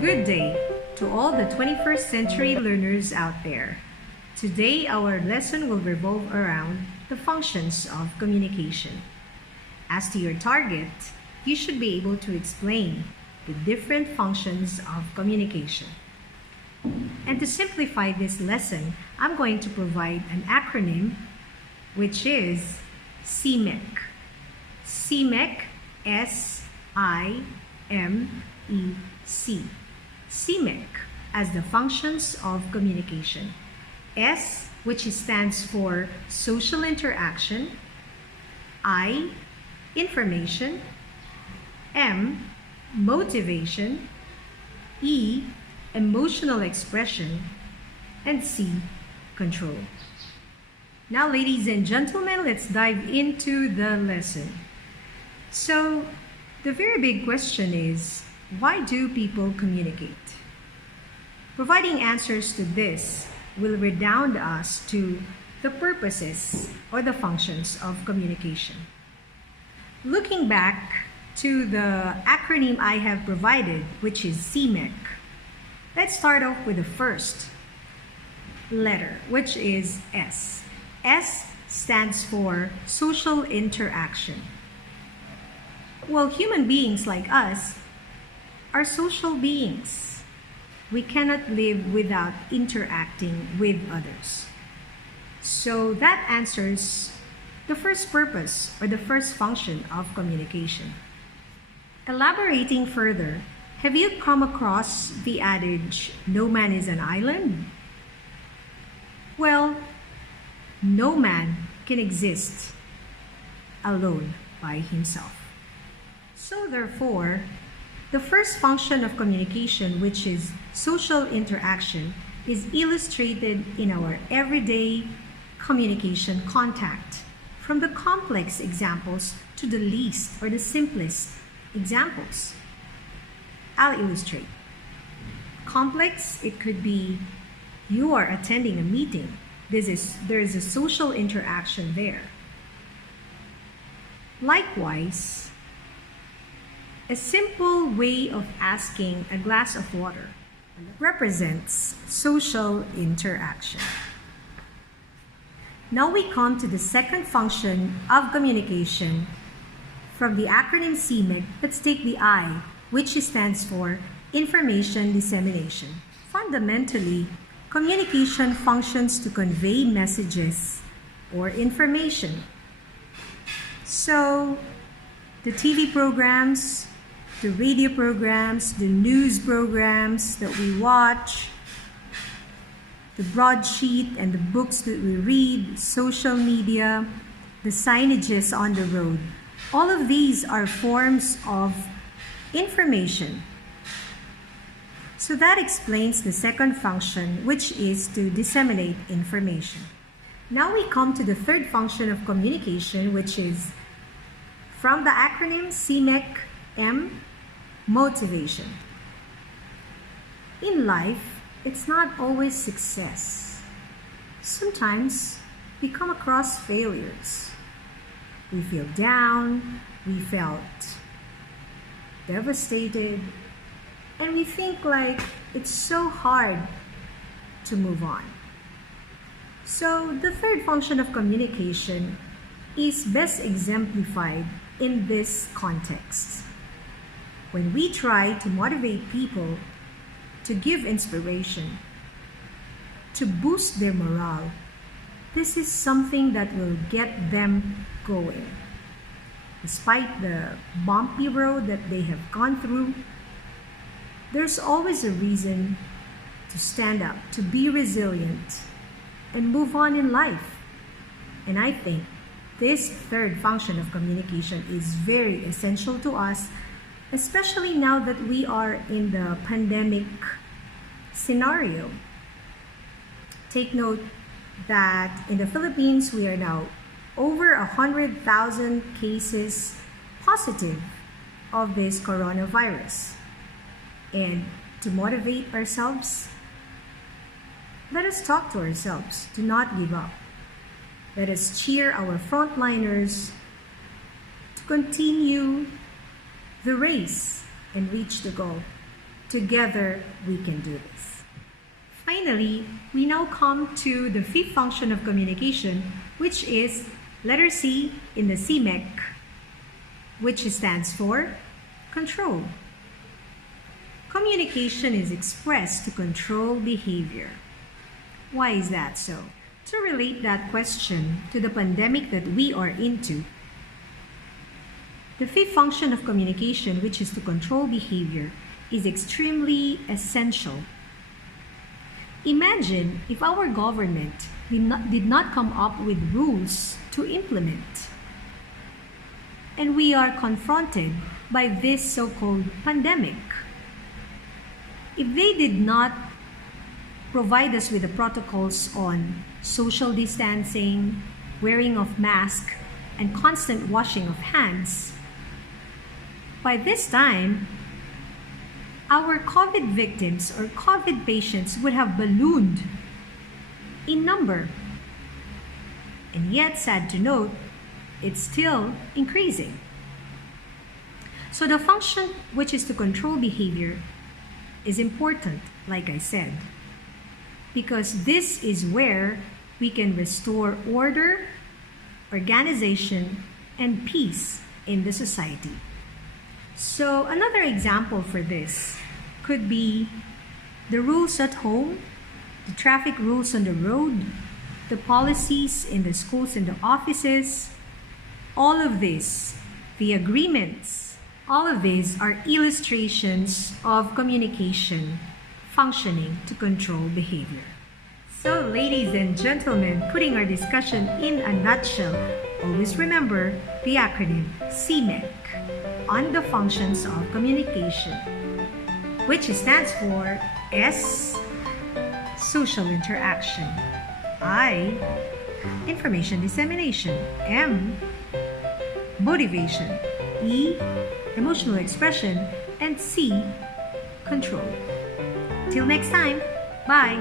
Good day to all the 21st century learners out there. Today, our lesson will revolve around the functions of communication. As to your target, you should be able to explain the different functions of communication. And to simplify this lesson, I'm going to provide an acronym which is CMEC. CMEC, S-I-M-E-C. CMEC as the functions of communication. S, which stands for social interaction. I, information. M, motivation. E, emotional expression. And C, control. Now, ladies and gentlemen, let's dive into the lesson. So, the very big question is, why do people communicate? Providing answers to this will redound us to the purposes or the functions of communication. Looking back to the acronym I have provided, which is CMEC, let's start off with the first letter, which is S. S stands for social interaction. Well, human beings like us are social beings. We cannot live without interacting with others. So that answers the first purpose or the first function of communication. Elaborating further, have you come across the adage, no man is an island? Well, no man can exist alone by himself. So therefore, the first function of communication, which is social interaction, is illustrated in our everyday communication contact, from the complex examples to the least or the simplest examples. I'll illustrate. Complex, it could be you are attending a meeting. There is a social interaction there. Likewise, a simple way of asking a glass of water represents social interaction. Now we come to the second function of communication. From the acronym CMEC, let's take the I, which stands for information dissemination. Fundamentally, communication functions to convey messages or information. So, the TV programs, the radio programs, the news programs that we watch, the broadsheet and the books that we read, social media, the signages on the road. All of these are forms of information. So that explains the second function, which is to disseminate information. Now we come to the third function of communication, which is from the acronym CMEC, M, motivation. In life, it's not always success. Sometimes we come across failures. We feel down, we felt devastated, and we think like it's so hard to move on. So the third function of communication is best exemplified in this context. When we try to motivate people, to give inspiration, to boost their morale, this is something that will get them going. Despite the bumpy road that they have gone through, there's always a reason to stand up, to be resilient, and move on in life. And I think this third function of communication is very essential to us, especially now that we are in the pandemic scenario. Take note that in the Philippines, we are now over 100,000 cases positive of this coronavirus. And to motivate ourselves, let us talk to ourselves. Do not give up. Let us cheer our frontliners to continue the race and reach the goal. Together, we can do this. Finally, we now come to the fifth function of communication, which is letter C in the CMEC, which stands for control. Communication is expressed to control behavior. Why is that so? To relate that question to the pandemic that we are into, the fifth function of communication, which is to control behavior, is extremely essential. Imagine if our government did not come up with rules to implement, and we are confronted by this so-called pandemic. If they did not provide us with the protocols on social distancing, wearing of masks, and constant washing of hands, by this time, our COVID victims or COVID patients would have ballooned in number. And yet, sad to note, it's still increasing. So the function, which is to control behavior, is important, like I said, because this is where we can restore order, organization, and peace in the society. So another example for this could be the rules at home, the traffic rules on the road, the policies in the schools and the offices. All of this, the agreements, all of these are illustrations of communication functioning to control behavior. So, ladies and gentlemen, putting our discussion in a nutshell, always remember the acronym CMEC on the functions of communication, which stands for S, social interaction, I, information dissemination, M, motivation, E, emotional expression, and C, control. Till next time, bye!